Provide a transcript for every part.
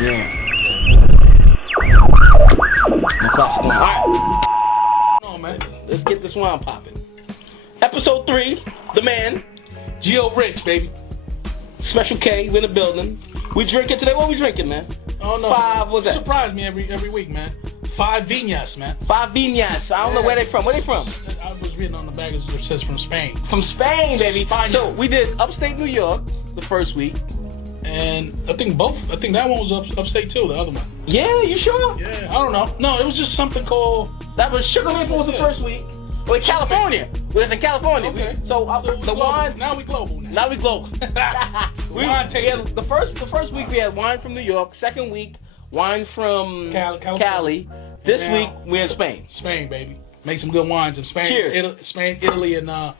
Yeah. No classic wine. All right. Come on, man. Let's get this wine popping. Episode 3, the man, Geo Rich, baby. Special K, we in the building. We drinking today. What we drinking, man? Oh no. 5, what's that? Surprise me every week, man. 5 viñas, man. 5 viñas. I don't know where they from. Where they from? I was reading on the bag, it says from Spain. From Spain, baby. España. So we did upstate New York the first week. And I think that one was upstate too, the other one. Yeah, you sure? Yeah, I don't know. No, it was just something called... That was Sugar Maple was the first week. Well, in California. We was in California. Okay. So the wine... Now we global. Now we global. Wine tasting. The first week we had wine from New York. Second week, wine from Cali. This week we're in Spain. Spain, baby. Make some good wines in Spain. Cheers. Spain, Italy, and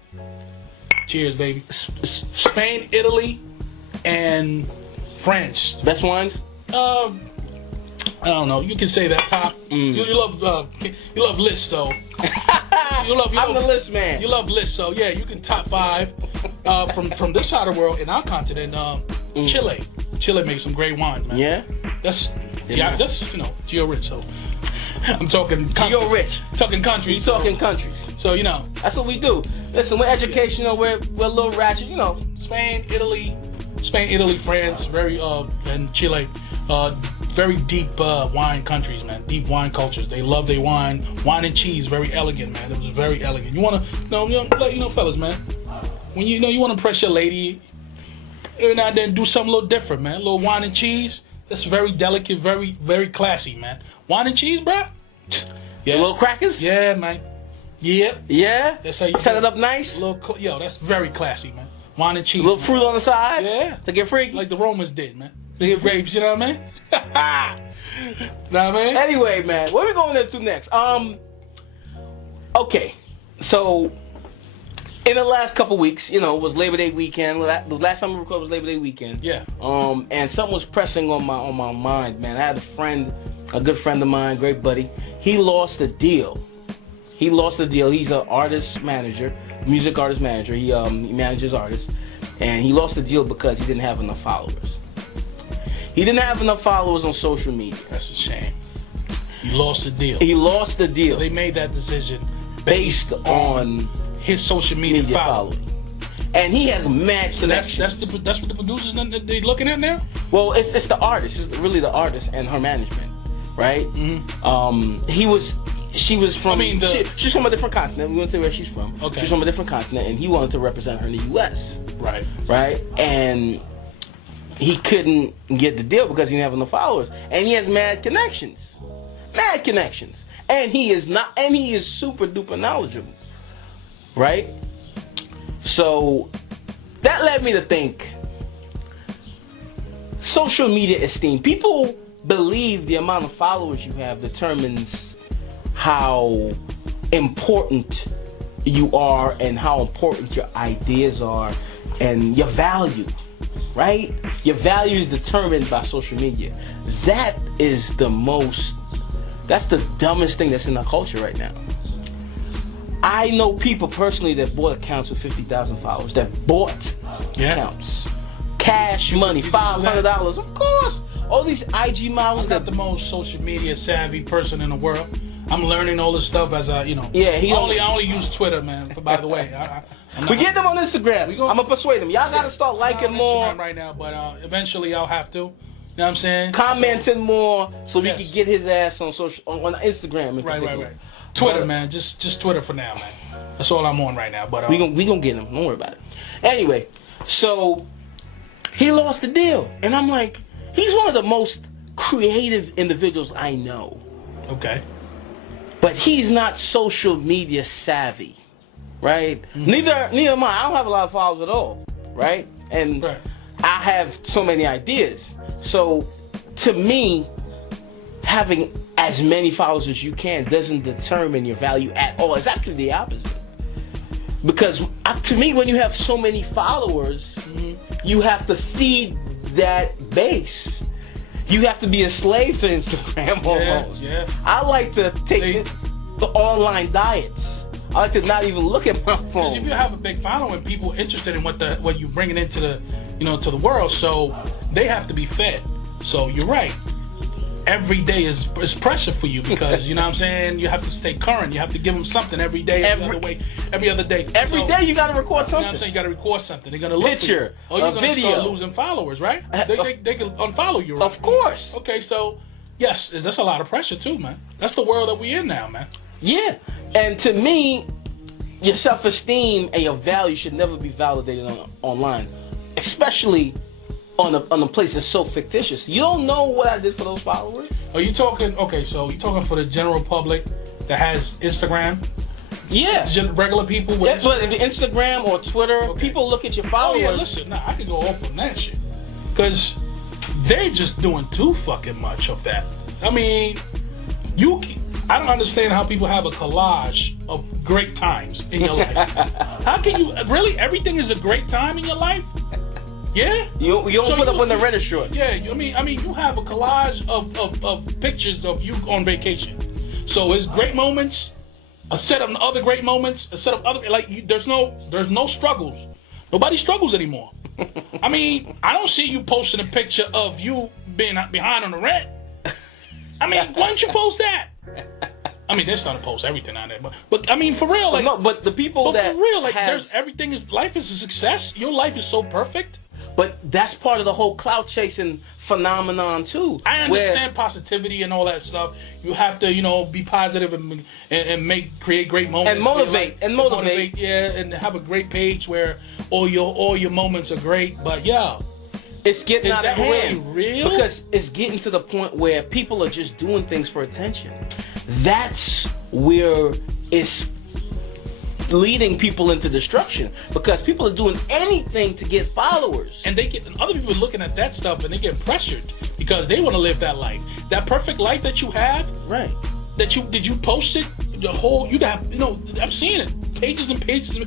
cheers, baby. Spain, Italy, and France. Best wines? I don't know. You can say that top. You love lists, though. I'm the list man. You love lists, so yeah, you can top 5 from this side of the world in our continent. Chile. Chile makes some great wines, man. Yeah. That's Geo Rich. So I'm talking Geo Rich. Talking countries. You talking countries. So that's what we do. Listen, we're educational. We're a little ratchet. Spain, Italy, France, and Chile. Very deep wine countries, man. Deep wine cultures. They love their wine. Wine and cheese, very elegant, man. It was very elegant. You wanna, fellas, man. When you want to impress your lady, every now and then do something a little different, man. A little wine and cheese. That's very delicate, very, very classy, man. Wine and cheese, bro. Yeah. Little crackers. Yeah, man. Yep. Yeah. That's how you set it up nice. That's very classy, man. Wine and cheese. A little fruit on the side. Yeah. To get freaky. Like the Romans did, man. To get grapes, you know what I mean? Know what I mean? Anyway, man, what are we going into next? Okay, so in the last couple weeks, it was Labor Day weekend. The last time we recorded was Labor Day weekend. Yeah. And something was pressing on my mind, man. I had a good friend of mine, great buddy. He lost a deal. He's an artist manager, music artist manager. He manages artists, and he lost the deal because he didn't have enough followers. He didn't have enough followers on social media. That's a shame. He lost the deal. So they made that decision based on his social media following. And he has mad connections. That's what the producers they looking at now? Well, it's the artist. It's really the artist and her management, right? Mm-hmm. She's from a different continent. We won't say where she's from. Okay. She's from a different continent, and he wanted to represent her in the U.S. Right. Right? And he couldn't get the deal because he didn't have enough followers. And he has mad connections. And he is super duper knowledgeable. Right? So that led me to think social media esteem. People believe the amount of followers you have determines how important you are and how important your ideas are and your value. Right? Your value is determined by social media. That's the dumbest thing that's in our culture right now. I know people personally that bought accounts with 50,000 followers, that bought accounts. Cash money, $500, of course. All these IG models. I'm not the most social media savvy person in the world. I'm learning all this stuff as I. Yeah, I only use Twitter, man. By the way, we get them on Instagram. I'm gonna persuade them. Y'all gotta start liking more Instagram right now, but eventually I'll have to. You know what I'm saying? Commenting more so we can get his ass on on Instagram. Right. Twitter, man. Just Twitter for now, man. That's all I'm on right now. But we gonna get him. Don't worry about it. Anyway, so he lost the deal, and I'm like, he's one of the most creative individuals I know. Okay. But he's not social media savvy, right? Mm-hmm. Neither am I. I don't have a lot of followers at all, right? And I have so many ideas. So to me, having as many followers as you can doesn't determine your value at all. It's actually the opposite. Because to me, when you have so many followers, you have to feed that base. You have to be a slave to Instagram almost. Yeah. I like to take the online diets. I like to not even look at my phone. Because if you have a big following, people interested in what you bringing into the to the world, so they have to be fed. So you're right. Every day is pressure for you because you know what I'm saying. You have to stay current. You have to give them something every day, every other day. Every day you got to record something. You know what I'm saying? You got to record something. They're gonna look picture, for you. Or you're gonna video. start losing followers, right? They can unfollow you. Right? Of course. Okay, so yes, that's a lot of pressure too, man. That's the world that we in now, man. Yeah, and to me, your self-esteem and your value should never be validated online, especially on a place that's so fictitious. You don't know what I did for those followers. Are you talking? Okay, so you talking for the general public that has Instagram? Yeah, regular people with Instagram or Twitter. Okay. People look at your followers. Oh yeah, listen, I can go off on that shit because they're just doing too fucking much of that. I mean, I don't understand how people have a collage of great times in your life. How can you really? Everything is a great time in your life. Yeah, you don't put up on the Reddit short. Yeah, I mean, you have a collage of pictures of you on vacation. So it's great moments, a set of other great moments, a set of other there's no struggles. Nobody struggles anymore. I mean, I don't see you posting a picture of you being behind on the rent. I mean, why don't you post that? I mean, they're starting to post everything on there, but I mean, for real, like, no, but the people that for real, like, life is a success. Your life is so perfect. But that's part of the whole clout chasing phenomenon too. I understand positivity and all that stuff. You have to, be positive and create great moments and motivate. Yeah, and have a great page where all your moments are great. But yeah, it's getting out of hand. Really real? Because it's getting to the point where people are just doing things for attention. That's where it's leading people into destruction, because people are doing anything to get followers, and other people are looking at that stuff and they get pressured because they want to live that life, that perfect life that you have. Right. Did you post it? The whole I'm seeing it, pages and pages.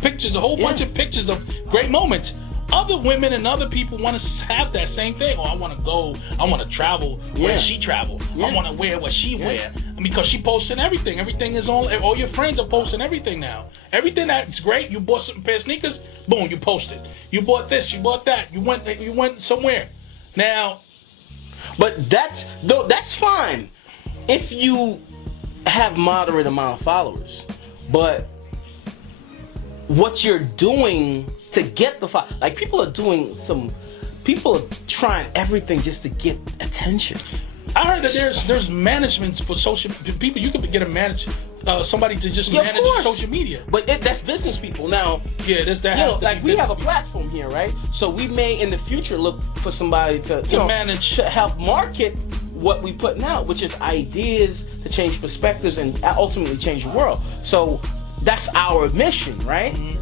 Pictures, a whole bunch of pictures of great moments. Other women and other people want to have that same thing. Oh, I want to travel where she traveled. I want to wear what she wear. Because she posting everything. Everything is on. All your friends are posting everything now. Everything that's great. You bought some pair of sneakers. Boom, you posted. You bought this. You bought that. You went somewhere. Now, but that's fine if you have moderate amount of followers. But what you're doing to get the like, people are trying everything just to get attention. I heard that there's managements for social people. You could get somebody to just manage social media. But that's business people now. Yeah, we have a platform here, right? So we may in the future look for somebody to manage, to help market what we putting out, which is ideas to change perspectives and ultimately change the world. So that's our mission, right? Mm-hmm.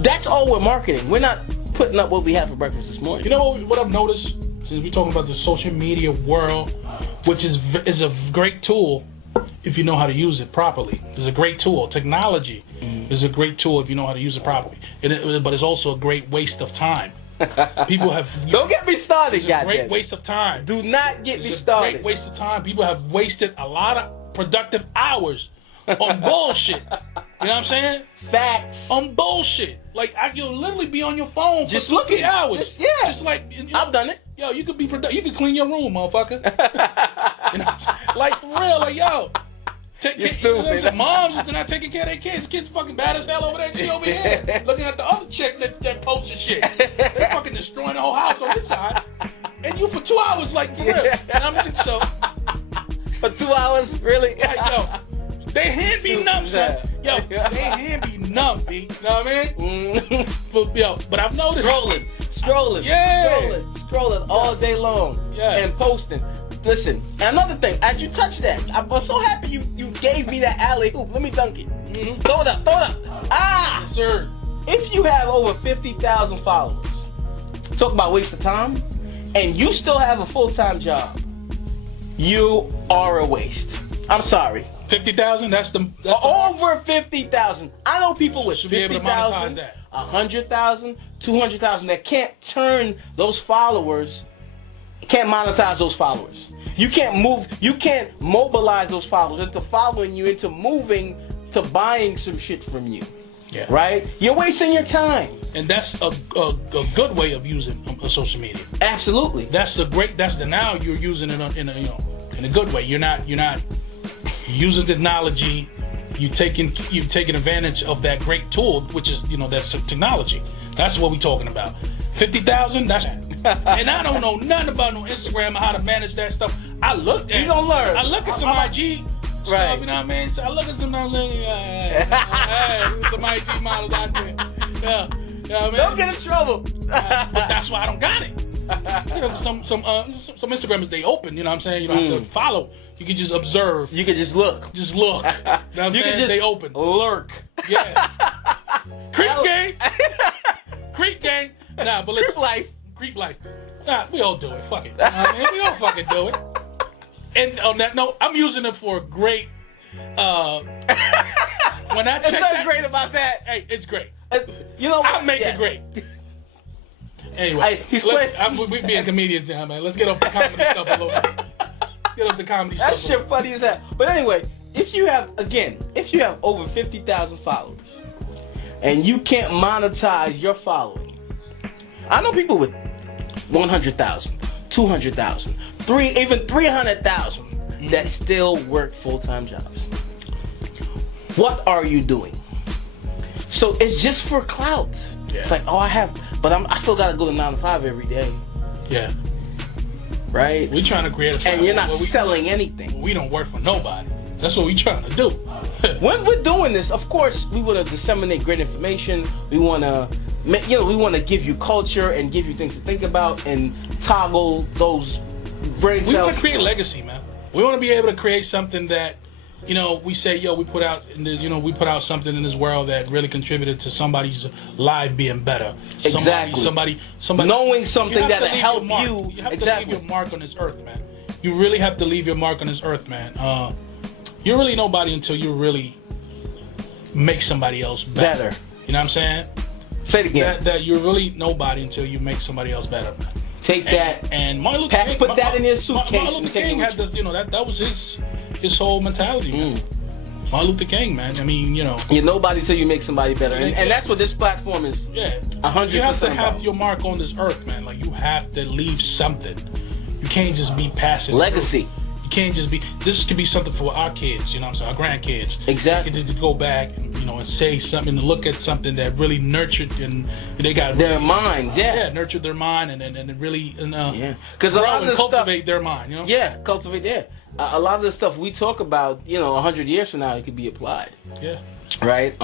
That's all we're marketing. We're not putting up what we had for breakfast this morning. You know what I've noticed? Since we're talking about the social media world, which is a great tool if you know how to use it properly. It's a great tool. Technology is a great tool if you know how to use it properly. But it's also a great waste of time. People have... Don't get me started, It's a great waste of time. Do not get me started. It's a great waste of time. People have wasted a lot of productive hours on bullshit. You know what I'm saying? Facts. On bullshit. Like, you'll literally be on your phone just for 3 hours. Just like... I've done it. Yo, you could be productive. You could clean your room, motherfucker. Like, for real. Like, yo. You're stupid. Moms are not taking care of their kids. The kids fucking bad as hell over there. She over here looking at the other chick that posted shit. They're fucking destroying the whole house on this side. And you for 2 hours, like, for real. You know what I mean? So... For 2 hours? Really? Like, yo. They hand be numb, son. Yo, they hand be numb, B. You know what I mean? But I've noticed. Scrolling all day long. And posting. Listen, another thing, as you touch that, I was so happy you gave me that alley hoop. Let me dunk it. Mm-hmm. Throw it up. Ah! Yes, sir. If you have over 50,000 followers, talk about waste of time, and you still have a full-time job, you are a waste. I'm sorry. 50,000? That's over 50,000. I know people with 50,000, 100,000, 200,000 that can't turn those followers, can't monetize those followers. You can't mobilize those followers into following you, into moving to buying some shit from you. Yeah. Right? You're wasting your time. And that's a good way of using social media. Absolutely. Now you're using it in a good way. You're not using technology. You're taking advantage of that great tool, which is that's technology. That's what we're talking about. 50,000. That's and I don't know nothing about no Instagram or how to manage that stuff. You gonna learn. I look at some IG. Right. Stuff, you know what I mean? So I look at some some IG models out there. Yeah. You know what I mean? Don't get in trouble. But that's why I don't got it. Some Instagrams, they open, you know what I'm saying? You don't have to follow. You can just observe. You can just look. Just look. You know what I'm saying? Can just they open. Lurk. Yeah. Creep gang. Creep gang. Nah, but listen. Creep life. Nah, we all do it. Fuck it. You know what I mean? We all fucking do it. And on that note, I'm using it for a great. When I check There's nothing great about that. Hey, it's great. You know what? I'll make it great. Anyway, we being comedians now, man. Let's get off the comedy stuff a little bit. Let's get off the comedy That stuff. That shit funny as hell. But anyway, if you have over 50,000 followers and you can't monetize your following, I know people with 100,000, 200,000, even 300,000 that still work full-time jobs. What are you doing? So it's just for clout. Yeah. It's like, but I still gotta go to 9 to 5 every day. Yeah. Right? We're trying to create a family. And you're not selling anything. We don't work for nobody. That's what we're trying to do. When we're doing this, of course, we want to disseminate great information. We want to, we want to give you culture and give you things to think about and toggle those brain cells. We want to create legacy, man. We want to be able to create something that, we say, we put out something in this world that really contributed to somebody's life being better. Exactly. Somebody knowing something that'll help you. You have to leave your mark on this earth, man. You really have to leave your mark on this earth, man. You're really nobody until you really make somebody else better. You know what I'm saying? Say it again. That you're really nobody until you make somebody else better, man. Take that and Martin Luther King, put that in your suitcase. Martin Luther King had this, that was his whole mentality, man. Martin Luther King, man. I mean, you're nobody till you make somebody better, and that's what this platform is. Yeah, 100%. You have to have your mark on this earth, man. Like you have to leave something. You can't just be passing legacy. You can't just be. This could be something for our kids. You know what I'm saying? Our grandkids. Exactly. They could go back, and say something, to look at something that really nurtured and they got their minds. Yeah, nurtured their mind and really because a lot of the cultivate their mind. Yeah, cultivate. Yeah, a lot of the stuff we talk about, 100 years from now, it could be applied. Yeah. Right.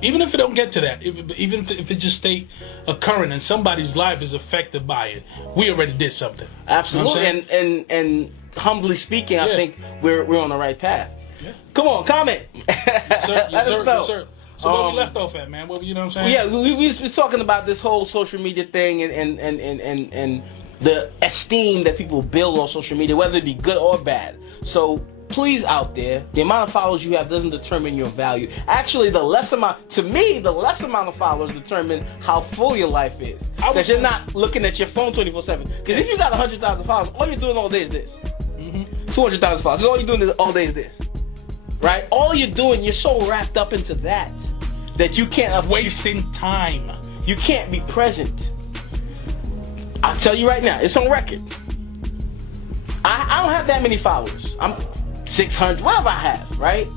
Even if it don't get to that, even if it just stay occurring and somebody's life is affected by it, we already did something. Absolutely. And humbly speaking, I think we're on the right path. Yeah. Come on, comment. Yes, sir. Yes, sir. So where we left off at, man? You know what I'm saying? Yeah, we was talking about this whole social media thing and the esteem that people build on social media, whether it be good or bad. So please, out there, the amount of followers you have doesn't determine your value. Actually, the less amount of followers determine how full your life is. Because you're not looking at your phone 24/7. Because if you got 100,000 followers, all you're doing all day is this. 200,000 followers, all you're doing all day is this. Right? All you're doing, you're so wrapped up into that you can't wasting time. You can't be present. I'll tell you right now, it's on record. I don't have that many followers. I'm 600, whatever I have, right?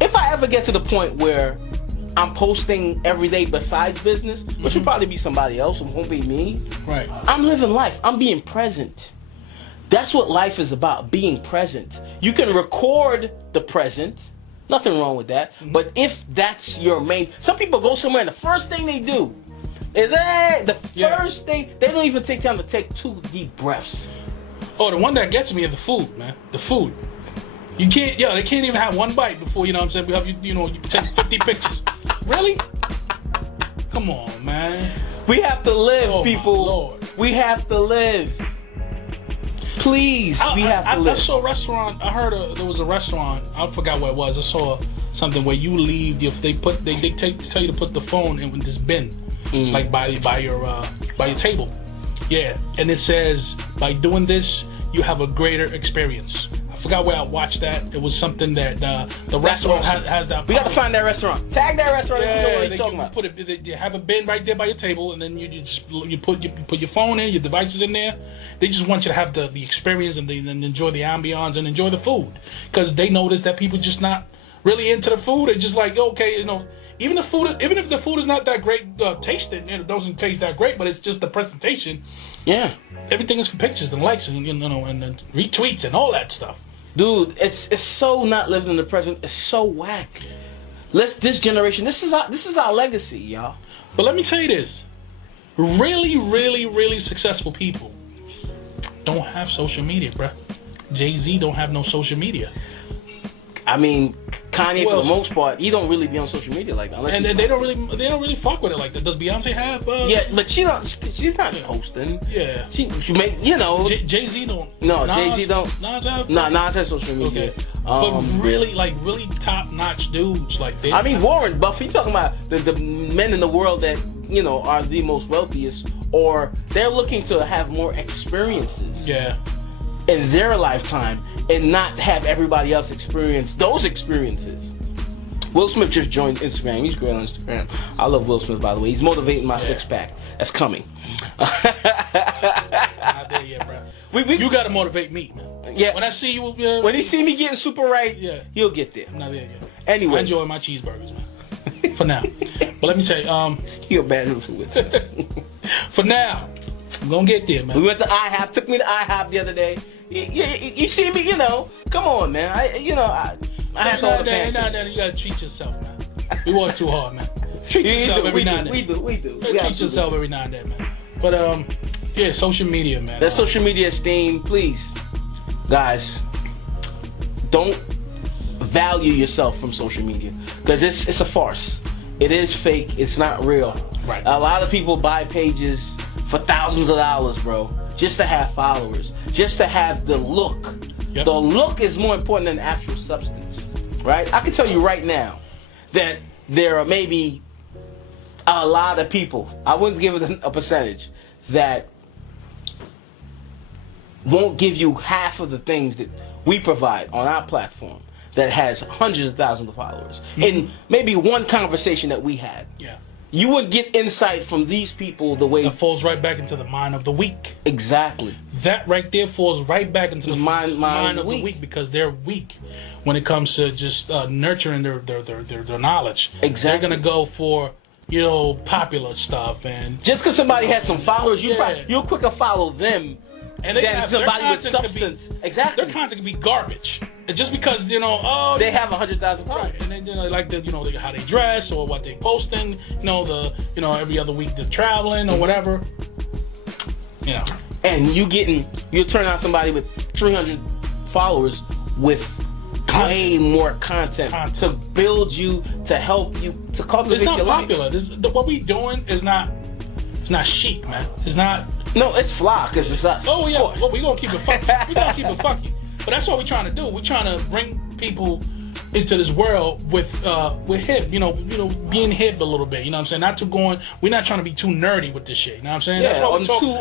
If I ever get to the point where I'm posting every day besides business, which will probably be somebody else, it won't be me. Right. I'm living life. I'm being present. That's what life is about, being present. You can record the present. Nothing wrong with that. But if that's your main... Some people go somewhere and the first thing they do is, first thing... They don't even take time to take 2 deep breaths. Oh, the one that gets me is the food, man. The food. You can't... they can't even have one bite before, you know what I'm saying? We have, you take 50 pictures. Really? Come on, man. We have to live, people. Lord. We have to live. Please, we have to live. I saw a restaurant. I heard there was a restaurant. I forgot what it was. I saw something where you leave. They tell you to put the phone in this bin, like by your table. Yeah, and it says by doing this you have a greater experience. I forgot where I watched that. It was something that the restaurant has that. We got to find that restaurant. Tag that restaurant. Yeah, if you know what you're talking about. Put it. You have a bin right there by your table, and then you put your phone in, your devices in there. They just want you to have the experience and enjoy the ambiance and enjoy the food, because they notice that people just not really into the food. They're just like, okay, you know. Even if the food is not that great tasting, it doesn't taste that great, but it's just the presentation. Yeah. Everything is for pictures and likes and and retweets and all that stuff. Dude, it's so not living in the present. It's so whack. This generation. This is our legacy, y'all. But let me tell you this: really, really, really successful people don't have social media, bruh. Jay-Z don't have no social media. I mean, Kanye, for the most part, he don't really be on social media like that. And they don't really fuck with it like that. Does Beyonce have? Yeah, but she's not posting. Yeah. She make, you know. Jay-Z don't. No, Nas, Jay-Z don't. Nas have? Nas has social media. Okay. But really top-notch dudes like they. I mean, Warren Buffett. You talking about the men in the world that are the most wealthiest, or they're looking to have more experiences. Yeah. In their lifetime, and not have everybody else experience those experiences. Will Smith just joined Instagram. He's great on Instagram. I love Will Smith, by the way. He's motivating my six-pack. That's coming. Not there yet, bro. You gotta motivate me, man. Yeah. When I see you, when he see me getting super right, he'll get there. I'm not there yet. Anyway, I enjoy my cheeseburgers, man. For now. But let me say, you're a bad influence. For now, I'm gonna get there, man. We went to IHOP. Took me to IHOP the other day. You see me, Come on, man. I have to order pancakes. You gotta treat yourself, man. We work too hard, man. Treat yourself every now and then. We do. Treat yourself every now and then, man. But yeah, social media, man. That social media Esteem, please, guys. Don't value yourself from social media, because it's a farce. It is fake. It's not real. Right. A lot of people buy pages for thousands of dollars, bro, just to have followers, just to have the look. Yep. The look is more important than the actual substance, right? I can tell you right now that there are maybe a lot of people, I wouldn't give it a percentage, that won't give you half of the things that we provide on our platform that has hundreds of thousands of followers. Mm-hmm. In maybe one conversation that we had. Yeah. You would get insight from these people the way... That falls right back into the mind of the week. Exactly. That right there falls right back into the mind of the week, because they're weak when it comes to just nurturing their knowledge. Exactly. They're going to go for, popular stuff. And just because somebody has some followers, you'll quicker follow them than somebody with substance. Exactly. Their content can be garbage. And just because, they have 100,000 followers. Right. And then, like, how they dress or what they posting, every other week they're traveling or whatever. And you'll turn out somebody with 300 followers with way more content to build you, to help you, to cultivate your life. It's not popular. What we doing is not, it's not chic, man. It's not. No, it's fly, because it's us. Oh, yeah. Well, we're going to keep it funky. We're going to keep it funky. But that's what we're trying to do. We're trying to bring people into this world with hip, being hip a little bit. You know what I'm saying? We're not trying to be too nerdy with this shit. You know what I'm saying? Yeah,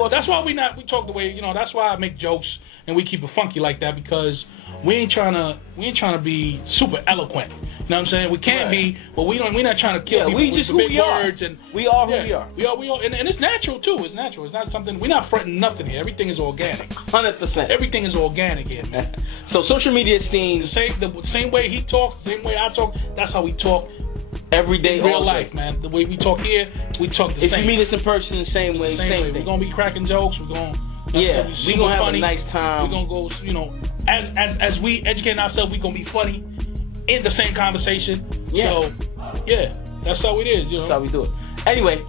that's why we talk the way, that's why I make jokes and we keep it funky like that, because we ain't trying to be super eloquent. You know what I'm saying? We can't be, but we're not trying to kill people we just with big who we words. Are. And we are who we are. We are, and it's natural too. It's natural. It's not something, we're not fronting nothing here. Everything is organic. 100%. Everything is organic here, man. So social media Esteem, the same way he talks, the same way I talk, that's how we talk every day, in real life, man. The way we talk here, we talk the same. If you meet us in person, the same way. We're gonna be cracking jokes. We're gonna we're gonna have a nice time. We're gonna go, as we educate ourselves, we're gonna be funny in the same conversation. Yeah. So, yeah, that's how it is. That's how we do it. Anyway.